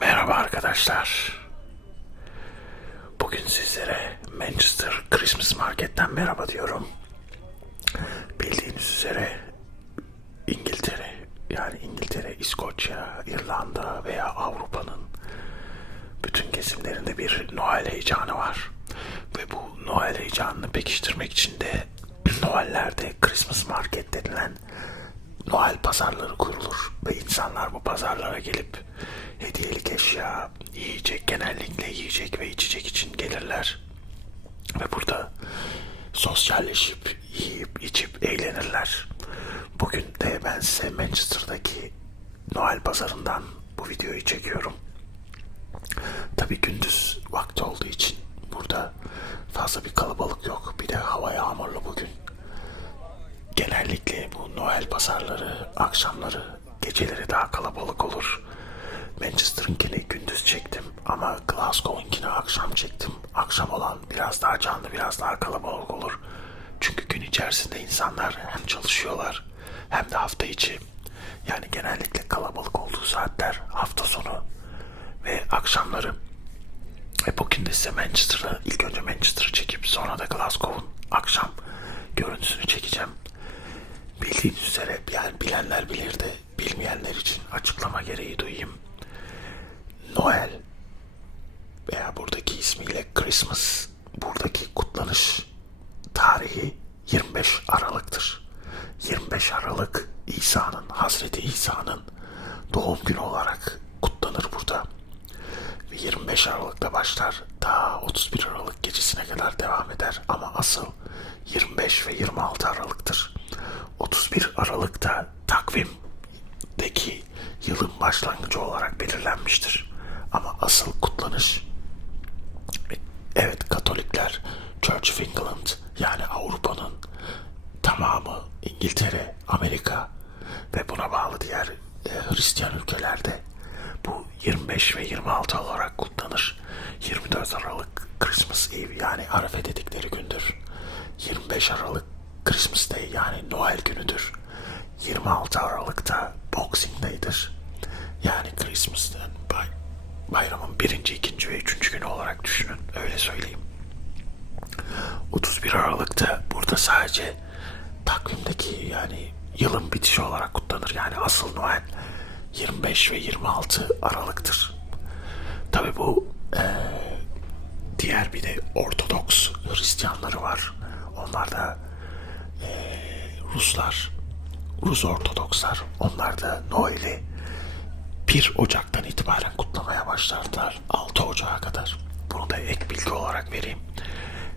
Merhaba arkadaşlar. Bugün sizlere Manchester Christmas Market'ten merhaba diyorum. Bildiğiniz üzere İngiltere, yani İngiltere, İskoçya, İrlanda veya Avrupa'nın bütün kesimlerinde bir Noel heyecanı var. Ve bu Noel heyecanını pekiştirmek için de Noel'lerde Christmas Market denilen Noel pazarları kurulur ve insanlar bu pazarlara gelip hediyelik eşya, yiyecek genellikle yiyecek ve içecek için gelirler. Ve burada sosyalleşip, yiyip, içip eğlenirler. Bugün de ben size Manchester'daki Noel pazarından bu videoyu çekiyorum. Tabii gündüz vakti olduğu için burada fazla bir kalabalık yok. Bir de hava yağmurlu bugün. Genellikle bu Noel pazarları akşamları, geceleri daha kalabalık olur. Manchester'ınkini gündüz çektim ama Glasgow'unkini akşam çektim. Akşam olan biraz daha canlı, biraz daha kalabalık olur. Çünkü gün içerisinde insanlar hem çalışıyorlar hem de hafta içi. Yani genellikle kalabalık olduğu saatler hafta sonu ve akşamları. Ve bugün de size Manchester'ı, ilk önce Manchester'ı çekip sonra da Glasgow'un akşam görüntüsünü çekeceğim. Bildiğiniz üzere yani bilenler bilir de bilmeyenler için açıklama gereği duyayım. Noel veya buradaki ismiyle Christmas buradaki kutlanış tarihi 25 Aralık'tır. 25 Aralık İsa'nın, Hazreti İsa'nın doğum günü olarak kutlanır burada. Ve 25 Aralık'ta başlar. Daha 31 Aralık gecesine kadar devam eder. Ama asıl 25 ve 26 Aralık'tır. 31 Aralık'ta takvimdeki yılın başlangıcı olarak belirlenmiştir. Ama asıl kutlanış evet Katolikler Church of England yani Avrupa'nın tamamı İngiltere, Amerika ve buna bağlı diğer e, Hristiyan ülkelerde bu 25 ve 26 olarak kutlanır. 24 Aralık Christmas Eve yani Arefe dedikleri gündür. 25 Aralık Christmas Day yani Noel günüdür. 26 Aralık'ta Boxing Day'dir. Yani Christmas'ın bay, bayramın birinci, ikinci ve üçüncü günü olarak düşünün. Öyle söyleyeyim. 31 Aralık'ta burada sadece takvimdeki yani yılın bitişi olarak kutlanır. Yani asıl Noel 25 ve 26 Aralık'tır. Tabi bu e, diğer bir de Ortodoks Hristiyanları var. Onlar da Ruslar, Rus Ortodokslar. Onlar da Noel'i 1 Ocak'tan itibaren kutlamaya başlardılar. 6 Ocak'a kadar. Bunu da ek bilgi olarak vereyim.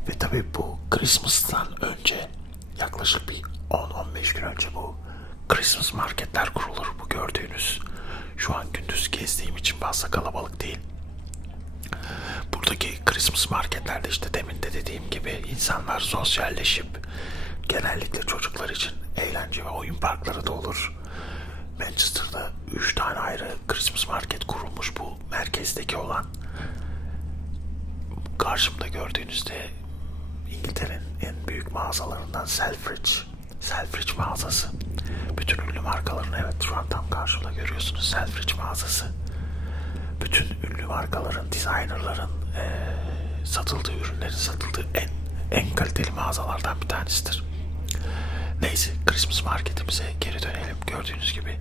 Ve tabi bu Christmas'tan önce yaklaşık bir 10-15 gün önce bu Christmas marketler kurulur. Bu gördüğünüz şu an gündüz gezdiğim için fazla kalabalık değil. Buradaki Christmas marketlerde işte demin de dediğim gibi insanlar sosyalleşip genellikle çocuklar için eğlence ve oyun parkları da olur. Manchester'da 3 tane ayrı Christmas market kurulmuş bu merkezdeki olan. Karşımda gördüğünüzde İngiltere'nin en büyük mağazalarından Selfridge. Selfridge mağazası. Bütün ünlü markaların evet şu an tam karşımda görüyorsunuz Selfridge mağazası. Bütün ünlü markaların, designerların eee, satıldığı ürünlerin satıldığı en en kaliteli mağazalardan bir tanesidir. Neyse Christmas marketimize geri dönelim. Gördüğünüz gibi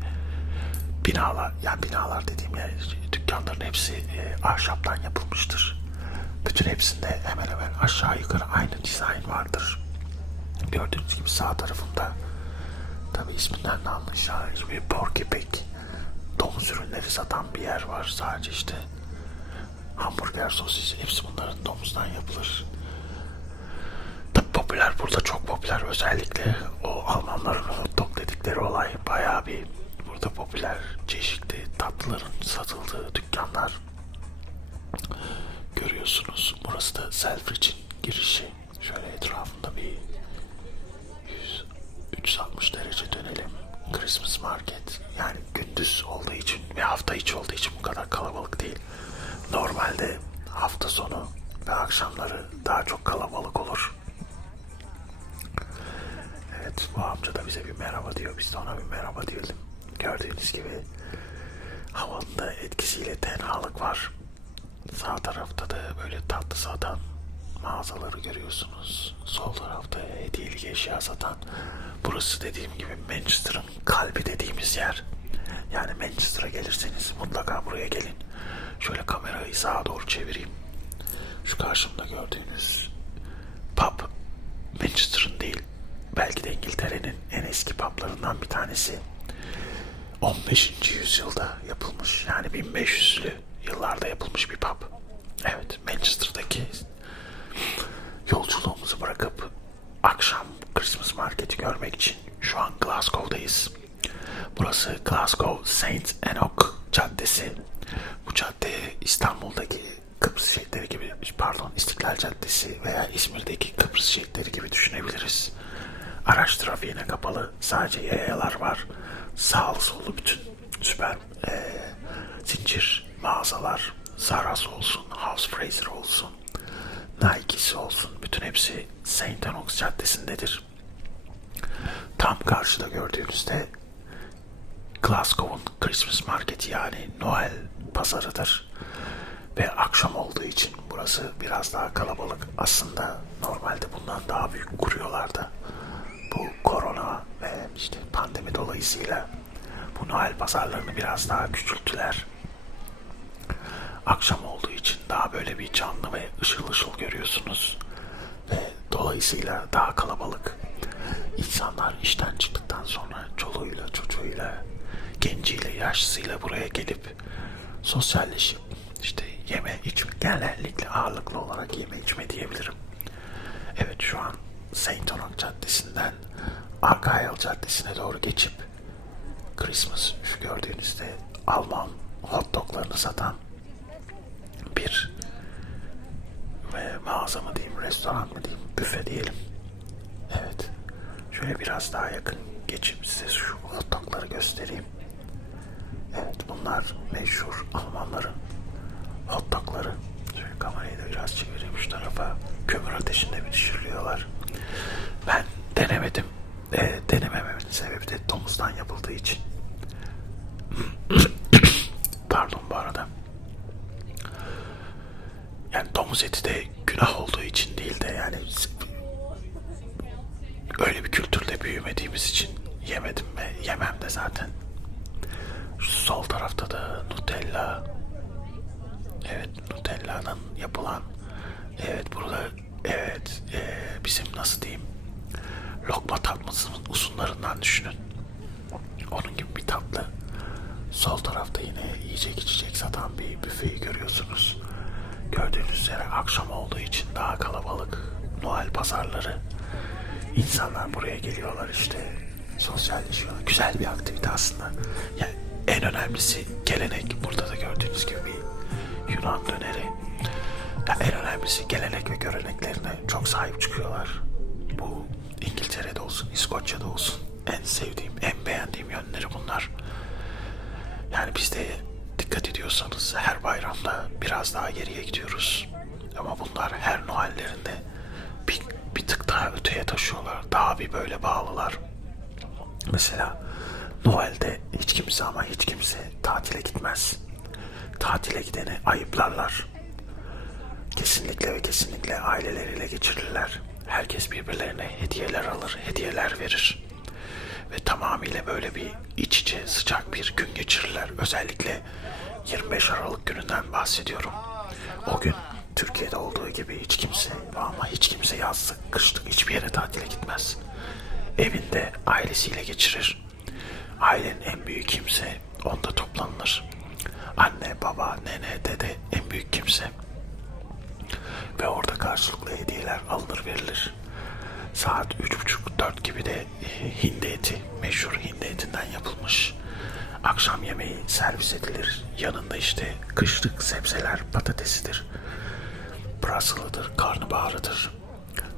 binalar, yani binalar dediğim yer dükkanların hepsi e, ahşaptan yapılmıştır. Bütün hepsinde hemen hemen aşağı yukarı aynı dizayn vardır. Gördüğünüz gibi sağ tarafında tabi isminden de anlaşılır bir porkipek domuz ürünleri satan bir yer var. Sadece işte hamburger, sosis hepsi bunların domuzdan yapılır. Popüler burada çok popüler özellikle o Almanların hot dog dedikleri olay bayağı bir burada popüler çeşitli tatlıların satıldığı dükkanlar görüyorsunuz. Burası da Selfridge'in girişi. Şöyle etrafında bir 100 360 derece dönelim. Christmas market yani gündüz olduğu için ve hafta içi olduğu için bu kadar kalabalık değil. Normalde hafta sonu ve akşamları daha çok kalabalık olur. Bu amca da bize bir merhaba diyor. Biz de ona bir merhaba diyelim. Gördüğünüz gibi Havanın da etkisiyle tenhalık var. Sağ tarafta da böyle tatlı satan mağazaları görüyorsunuz. Sol tarafta hediyelik eşya satan. Burası dediğim gibi Manchester'ın kalbi dediğimiz yer. Yani Manchester'a gelirseniz mutlaka buraya gelin. Şöyle kamerayı sağa doğru çevireyim. Şu karşımda gördüğünüz pub Manchester'ın değil belki de İngiltere'nin en eski publarından bir tanesi. 15. yüzyılda yapılmış yani 1500'lü yıllarda yapılmış bir pub. Evet Manchester'daki yolculuğumuzu bırakıp akşam Christmas marketi görmek için şu an Glasgow'dayız. Burası Glasgow Saint Enoch Caddesi. Bu cadde İstanbul'daki Kıbrıs şehitleri gibi pardon İstiklal Caddesi veya İzmir'deki Kıbrıs şehitleri gibi düşünebiliriz. Araç trafiğine kapalı. Sadece yayalar var. Sağlı sollu bütün süper eee, zincir mağazalar. Zara's olsun, House Fraser olsun, Nike'si olsun. Bütün hepsi St. Enoch Caddesi'ndedir. Tam karşıda gördüğünüzde Glasgow'un Christmas Marketi yani Noel pazarıdır. Ve akşam olduğu için burası biraz daha kalabalık. Aslında normalde bundan daha büyük kuruyorlardı. İşte pandemi dolayısıyla bu Noel pazarlarını biraz daha küçülttüler. Akşam olduğu için daha böyle bir canlı ve ışıl ışıl görüyorsunuz. Ve dolayısıyla daha kalabalık. İnsanlar işten çıktıktan sonra çoluğuyla, çocuğuyla, genciyle, yaşlısıyla buraya gelip sosyalleşip işte yeme içme genellikle ağırlıklı olarak yeme içme diyebilirim. Evet şu an Saint Enoch Caddesi'nden Argyle Caddesi'ne doğru geçip Christmas şu gördüğünüzde Alman hot doglarını satan bir ve mağaza mı diyeyim, restoran mı diyeyim, büfe diyelim. Evet. Şöyle biraz daha yakın geçip size şu hot dogları göstereyim. Evet bunlar meşhur Almanların hot dogları. Şöyle kamerayı da biraz çevireyim şu tarafa. Kömür ateşinde mi pişiriliyorlar? Ben denemedim. E, denemememin sebebi de domuzdan yapıldığı için. Pardon bu arada. Yani domuz eti de günah olduğu için değil de yani öyle bir kültürde büyümediğimiz için yemedim ve yemem de zaten. Şu sol tarafta da Nutella. Evet Nutella'nın yapılan evet burada evet e, bizim nasıl diyeyim lokma tatmasının uzunlarından düşünün. Onun gibi bir tatlı. Sol tarafta yine yiyecek içecek satan bir büfeyi görüyorsunuz. Gördüğünüz üzere akşam olduğu için daha kalabalık. Noel pazarları. İnsanlar buraya geliyorlar işte. Sosyalleşiyorlar. Güzel bir aktivite aslında. Yani en önemlisi gelenek. Burada da gördüğünüz gibi Yunan döneri. Ya en önemlisi gelenek ve göreneklerine çok sahip çıkıyorlar. Bu İngiltere'de olsun, İskoçya'da olsun en sevdiğim, en beğendiğim yönleri bunlar. Yani biz de dikkat ediyorsanız her bayramda biraz daha geriye gidiyoruz. Ama bunlar her Noel'lerinde bir, bir tık daha öteye taşıyorlar. Daha bir böyle bağlılar. Mesela Noel'de hiç kimse ama hiç kimse tatile gitmez. Tatile gideni ayıplarlar. Kesinlikle ve kesinlikle aileleriyle geçirirler. Herkes birbirlerine hediyeler alır, hediyeler verir. Ve tamamıyla böyle bir iç içe sıcak bir gün geçirirler. Özellikle 25 Aralık gününden bahsediyorum. O gün Türkiye'de olduğu gibi hiç kimse ama hiç kimse yazlık, kışlık hiçbir yere tatile gitmez. Evinde ailesiyle geçirir. Ailenin en büyük kimse onda toplanılır. Anne, baba, nene, dede en büyük kimse. Ve orada karşılıklı hediyeler alınır verilir. Saat üç buçuk dört gibi de e, hindi eti, meşhur hindi etinden yapılmış akşam yemeği servis edilir. Yanında işte kışlık sebzeler, patatesidir. Pırasalıdır, karnabaharıdır.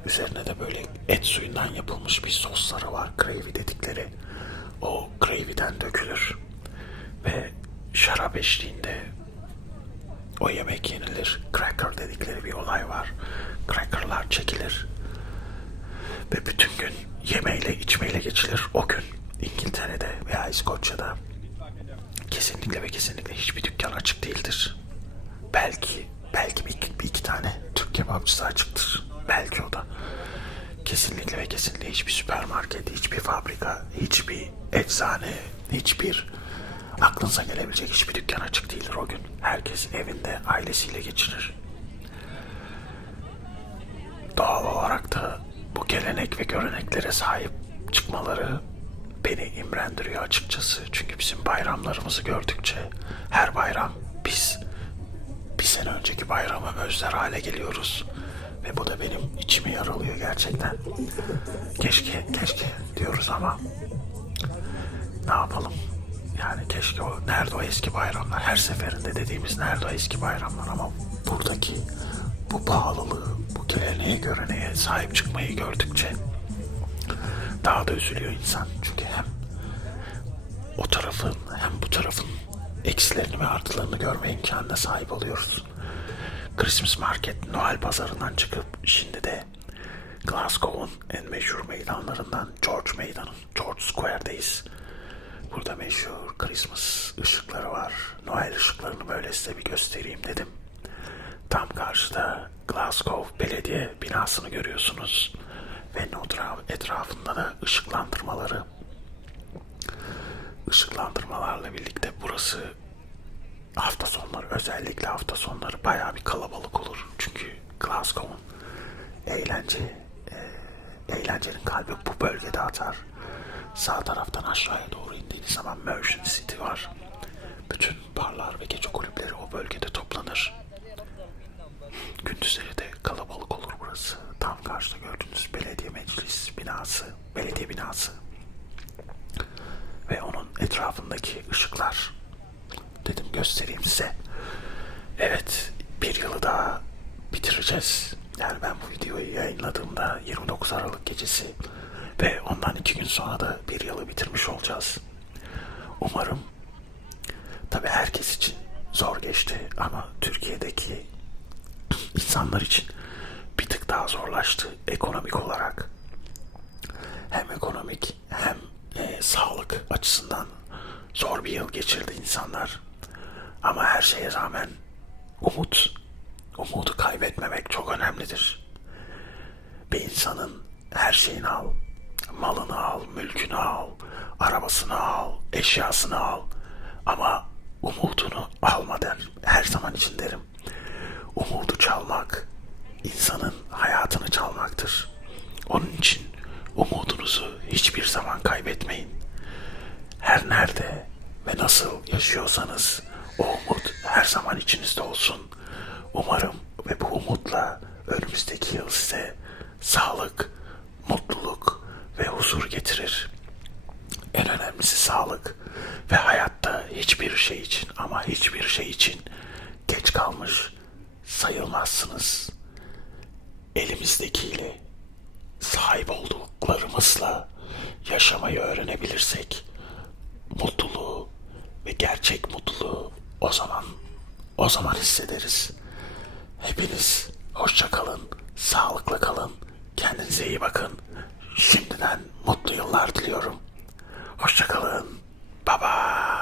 Üzerine de böyle et suyundan yapılmış bir sosları var. Gravy dedikleri. O gravy'den dökülür. Ve şarap eşliğinde o yemek yenilir. Cracker dedikleri bir olay var. Crackerlar çekilir. Ve bütün gün yemeğiyle içmeyle geçilir o gün. İngiltere'de veya İskoçya'da kesinlikle ve kesinlikle hiçbir dükkan açık değildir. Belki, belki bir, bir iki tane Türk kebapçısı açıktır. Belki o da. Kesinlikle ve kesinlikle hiçbir süpermarket, hiçbir fabrika, hiçbir eczane, hiçbir aklınıza gelebilecek hiçbir dükkan açık değildir o gün. Herkes evinde ailesiyle geçirir. Doğal olarak da bu gelenek ve göreneklere sahip çıkmaları beni imrendiriyor açıkçası. Çünkü bizim bayramlarımızı gördükçe her bayram biz bir sene önceki bayramı özler hale geliyoruz. Ve bu da benim içimi yaralıyor gerçekten. Keşke, keşke diyoruz ama ne yapalım? Yani keşke o, nerede o eski bayramlar? Her seferinde dediğimiz nerede o eski bayramlar? Ama buradaki bu bağlılığı, bu geleneğe göreneğe sahip çıkmayı gördükçe daha da üzülüyor insan. Çünkü hem o tarafın hem bu tarafın eksilerini ve artılarını görme imkanına sahip oluyoruz. Christmas Market Noel pazarından çıkıp şimdi de Glasgow'un en meşhur meydanlarından George Meydanı, George Square'deyiz. Burada meşhur Christmas ışıkları var. Noel ışıklarını böyle size bir göstereyim dedim. Tam karşıda Glasgow Belediye binasını görüyorsunuz. Ve etrafında da ışıklandırmaları. Işıklandırmalarla birlikte burası hafta sonları özellikle hafta sonları bayağı bir kalabalık olur. Çünkü Glasgow'un eğlence e, eğlencenin kalbi bu bölgede atar. Sağ taraftan aşağıya doğru indiğiniz zaman Merchant City var. Bütün barlar ve gece kulüpleri o bölgede toplanır. Gündüzleri de kalabalık olur burası. Tam karşıda gördüğünüz belediye meclis binası, belediye binası ve onun etrafındaki ışıklar dedim göstereyim size. Evet bir yılı daha bitireceğiz. Yani ben bu videoyu yayınladığımda 29 Aralık gecesi ve ondan iki gün sonra da bir yılı bitirmiş olacağız. Umarım tabi herkes için zor geçti ama Türkiye'deki insanlar için bir tık daha zorlaştı ekonomik olarak. Hem ekonomik hem e, sağlık açısından zor bir yıl geçirdi insanlar. Ama her şeye rağmen umut, umudu kaybetmemek çok önemlidir. Bir insanın her şeyini al, malını al, mülkünü al, arabasını al, eşyasını al. Ama umudunu alma der. Her zaman için derim. Umudu çalmak insanın hayatını çalmaktır. Onun için umudunuzu hiçbir zaman kaybetmeyin. Her nerede ve nasıl yaşıyorsanız o umut her zaman içinizde olsun. Umarım ve bu umutla önümüzdeki yıl size sağlık, mutluluk ve huzur getirir. En önemlisi sağlık ve hayatta hiçbir şey için ama hiçbir şey için geç kalmış sayılmazsınız. Elimizdekiyle sahip olduklarımızla yaşamayı öğrenebilirsek mutluluğu ve gerçek mutluluğu o zaman o zaman hissederiz. Hepiniz hoşça kalın, sağlıklı kalın, kendinize iyi bakın. Şimdiden mutlu yıllar diliyorum. Hoşça kalın. Bye bye.